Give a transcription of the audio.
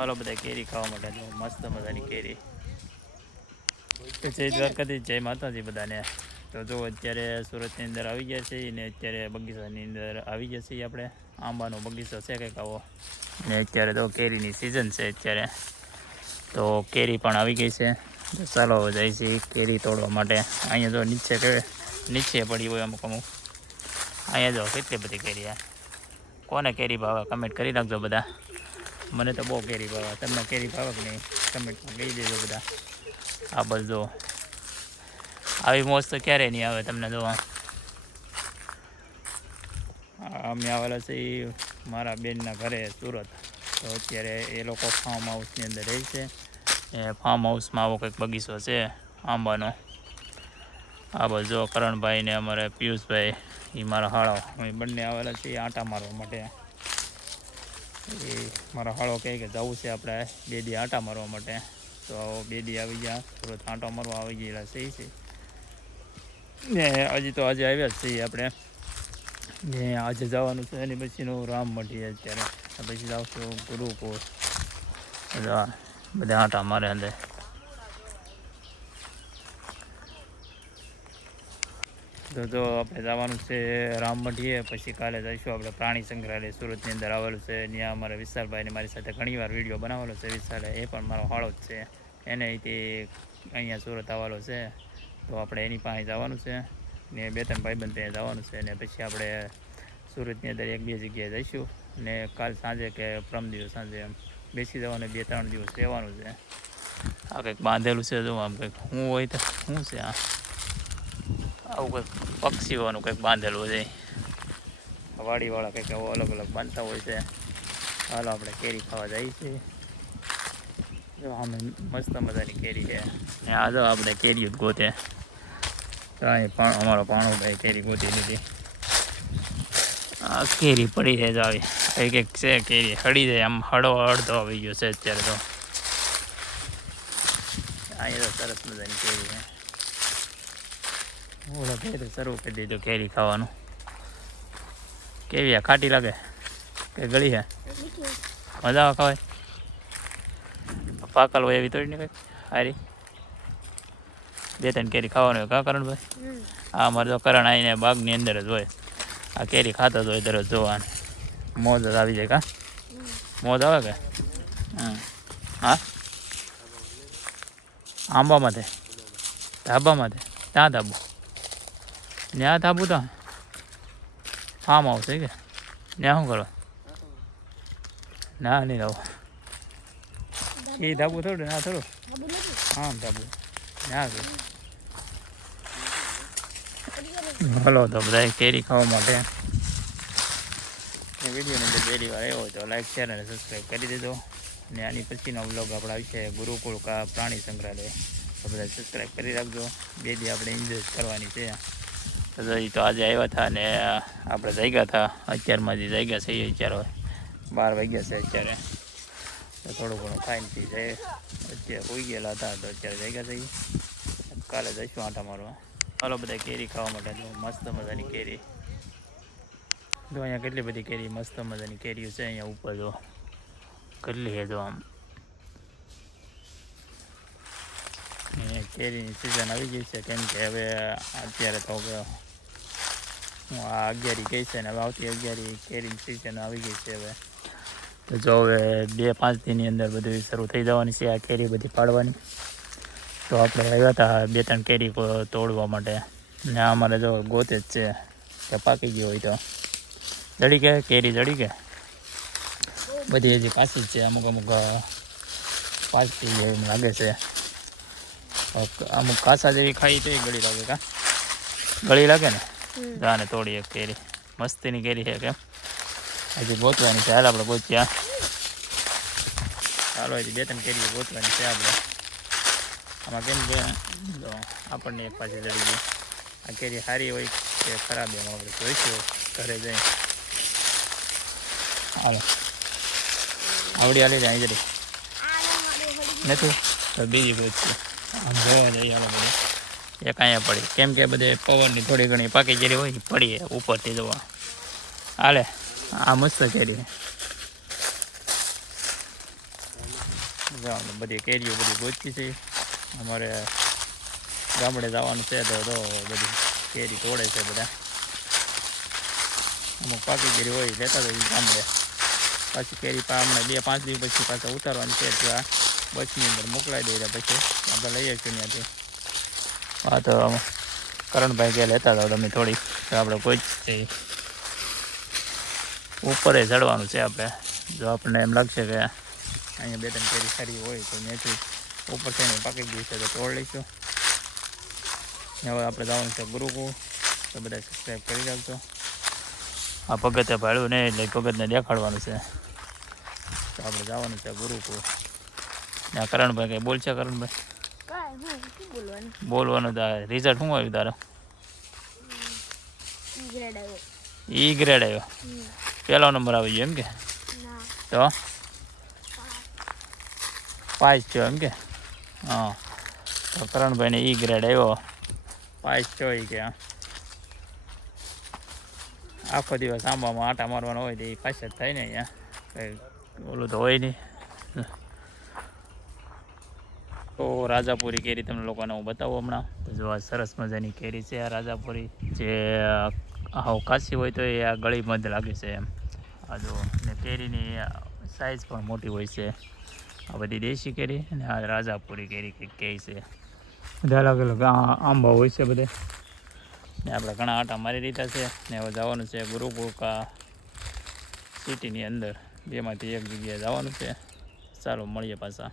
ચાલો બધા કેરી ખાવા માટે જો મસ્ત મજાની કેરી. જય દ્વારકાથી જય માતાજી બધાને. તો જો અત્યારે સુરતની અંદર આવી ગયા છે ને અત્યારે બગીચાની અંદર આવી ગયા છીએ આપણે. આંબાનો બગીચો છે કંઈક આવો ને અત્યારે તો કેરીની સિઝન છે અત્યારે, તો કેરી પણ આવી ગઈ છે. તો ચાલો જાય છે કેરી તોડવા માટે. અહીંયા જો નીચે પડી હોય અમુક અહીંયા જો કેટલી બધી કેરી. કોને કેરી ભાવે કમેન્ટ કરી નાખજો બધા. મને તો બહુ કેરી ભાવે. તમને કેરી ભાવે કે નહીં કમેન્ટમાં કહી દેજો બધા. આ બધો આવી મોજ તો ક્યારેય નહીં આવે તમને. જોવા અમે આવેલા છે મારા બેનના ઘરે સુરત. તો અત્યારે એ લોકો ફાર્મ હાઉસની અંદર રહે છે. એ ફાર્મ હાઉસમાં આવો કંઈક બગીચો છે આંબાનો. આ બધો કરણભાઈ ને અમારે પિયુષભાઈ એ મારા હાળો અમે બંને આવેલા છીએ આંટા મારવા માટે. એ મારા હાળો કહે કે જવું છે આપણે બે દી આંટા મારવા માટે. તો બે દી આવી ગયા સુરત આંટો મારવા આવી ગયેલા છે ને હજી તો આજે આવ્યા જ છીએ આપણે. ને આજે જવાનું છે એની પછીનું રામ મઢી. અત્યારે પછી જાવશું ગુરુકુળ. બધા આંટા મારે અંદર. તો જો આપણે જવાનું છે રામ મઢીએ. પછી કાલે જઈશું આપણે પ્રાણી સંગ્રહાલય સુરતની અંદર આવેલું છે. ત્યાં અમારે વિશાલભાઈને મારી સાથે ઘણીવાર વિડીયો બનાવેલો છે. વિશાલ એ પણ મારો હાળો જ છે. એને અહીંથી અહીંયા સુરત આવેલો છે. તો આપણે એની પાસે જવાનું છે ને 2-3 ભાઈબંધ ત્યાં જવાનું છે. ને પછી આપણે સુરતની અંદર 1-2 જગ્યાએ જઈશું ને કાલ સાંજે કે પરમ દિવસ સાંજે એમ બેસી જવાનું. 2-3 દિવસ રહેવાનું છે. આ કંઈક બાંધેલું છે જો આમ કંઈક શું હોય તો શું છે આ આવું કંઈક પક્ષીઓનું કંઈક બાંધેલું છે. વાડીવાળા કંઈક આવો અલગ અલગ બાંધતા હોય છે. હાલો આપણે કેરી ખાવા જઈએ છીએ. જો અમે મસ્ત મજાની કેરી છે ને આ જો આપણે કેરીઓ ગોતે. અહીં પણ અમારો પાણુભાઈ કેરી ગોતી લીધી. આ કેરી પડી છે જ આવી કંઈક છે કેરી હળી જાય આમ અડધો આવી ગયો છે અત્યારે. તો અહીંયા તો સરસ મજાની કેરી છે. ઓલા ભાઈ શરૂ કરી દીધું કેરી ખાવાનું. કેવી ખાટી લાગે કે ગળી છે? મજા આવે ખાવાય? પાકલ હોય એવી તોડી ને કંઈક હારી 2-3 કેરી ખાવાનું હોય. કા કરણભાઈ? હા અમારે તો કરણ આવીને બાગની અંદર જ હોય. આ કેરી ખાતા જ હોય દરરોજ જોવાનું. મોજ જ આવી જાય. કા મોજ આવે કે? હા આંબામાંથી ધાબામાંથી ત્યાં ધાબુ ત્યાં ધાબુ તો ફાર્મ હાઉસ છે કે ત્યાં શું કરો? ના નહીં રહો એ ધાબુ થોડું ના થોડું આમ ધાબુ ના. હલો તો બધા કેરી ખાવા માટે વિડીયોની અંદર પહેલી વાર આવ્યો હોય તો લાઈક શેર અને સબસ્ક્રાઈબ કરી દેજો. અને આની પછીનો વ્લોગ આપણે આવશે ગુરુકુળ કા પ્રાણી સંગ્રહાલય. તો બધા સબસ્ક્રાઈબ કરી રાખજો. 2 દી આપણે એન્જોય કરવાની છે. તો તો આજે આવ્યા હતા ને આપણે જાગ્યા હતા 11 જે જાગ્યા છે. અત્યારે 12 વાગ્યા છે અત્યારે. તો થોડું ઘણું ખાઈને પી જાય. અત્યારે હોઈ ગયેલા હતા તો અત્યારે જાગ્યા છે. કાલે જઈશું આંટા મારવા. ચાલો બધા કેરી ખાવા માટે. જો મસ્ત મજાની કેરી. જો અહીંયા કેટલી બધી કેરી મસ્ત મજાની કેરીઓ છે. અહીંયા ઉપર જો કેટલી છે જો આમ. કેરીની સિઝન આવી ગઈ છે કેમ કે હવે અત્યારે તો આ 11 ગઈ છે ને હવે આવતી 11 કેરીની સિઝન આવી ગઈ છે હવે. તો જો હવે 2-5 દિનની અંદર બધું શરૂ થઈ જવાની છે આ કેરી બધી પાડવાની. તો આપણે આવ્યા હતા 2-3 કેરી તોડવા માટે ને અમારે જો ગોતે જ છે કે પાકી ગઈ હોય તો. જડી કે કેરી જડી કે બધી હજી કાચી જ છે. અમુક પાકી જાય એમ લાગે છે. અમુક કાચા જેવી ખાઈ તો ગળી લાગે. કા ગળી લાગે ને? જાને તોડી એક કેરી મસ્તીની કેરી છે કેમ હજી ગોતવાની છે. હાલ આપણે ગોત્યા. ચાલો હજી 2-3 કેરીઓ ગોતવાની છે આપણે. આમાં કેમ છે આપણને એક પાછી જડી ગઈ. આ કેરી સારી હોય કે ખરાબ એમાં આપણે જોઈશું ઘરે જઈ. હાલો આવડી હાલી જાય જરી નથી તો બીજી કોઈ છે આમ જોવા જઈએ. હાલો બધે એક અહીંયા પડી કેમ કે બધે પવનની થોડી ઘણી પાકી કેરી હોય પડી ઉપરથી જોવા. હાલે આ મસ્ત કેરી બધી કેરીઓ બધી ગોચી છે. અમારે ગામડે જવાનું છે તો બધી કેરી તોડે છે બધા. અમુક પાકી કેરી હોય લેતા તો ગામડે. પાછી કેરી હમણાં 2-5 દિવસ પછી પાછા ઉતારવાની છે ત્યાં બસની અંદર મોકલાવી દઈએ પછી આપણે લઈએ છીએ ત્યાંથી. હા તો કરણભાઈ કે લેતા હતા તમે થોડી તો આપણે કોઈ જ ઉપરે ચડવાનું છે આપણે. જો આપણને એમ લાગશે કે અહીંયા 2-3 કેરી સારી હોય તો ત્યાંથી ઉપર થઈને પાકી ગઈ છે તો તોડ લઈશું. હવે આપણે જવાનું છે ગુરુકુળ તો બધા સબસ્ક્રાઈબ કરી રાખજો. આ ભગતે ભાડ્યું નહીં એટલે ભગતને દેખાડવાનું છે તો આપણે જવાનું છે ગુરુકુળ. ત્યાં કરણભાઈ કંઈ બોલશે? કરણભાઈ બોલવાનું તારે રિઝલ્ટ શું આવ્યું તારે? ઈ ગ્રેડ આવ્યો. પહેલો નંબર આવી ગયો એમ કે? તો 5 છો એમ કે? હા તો કરણભાઈને ઈ ગ્રેડ આવ્યો. 5 છો કે આખો દિવસ આંબામાં આટા મારવાનો હોય તો એ પાછા જ થાય ને. અહીંયા કંઈ ઓલું તો હોય નહીં. તો રાજાપુરી કેરી તમને લોકોને હું બતાવું હમણાં. તો જો આ સરસ મજાની કેરી છે આ રાજાપુરી. જે હાવ કાચી હોય તો એ આ ગળી મધ લાગે છે એમ. આ જો ને કેરીની સાઈઝ પણ મોટી હોય છે. આ બધી દેશી કેરી અને આ રાજાપુરી કેરી કંઈક કહે છે. બધા અલગ અલગ આંબા હોય છે બધે. ને આપણે ઘણા આટા મારી દીધા છે ને હવે જવાનું છે ગુરુકુળ કા સિટીની અંદર. બેમાંથી એક જગ્યાએ જવાનું છે. ચાલો મળીએ પાછા.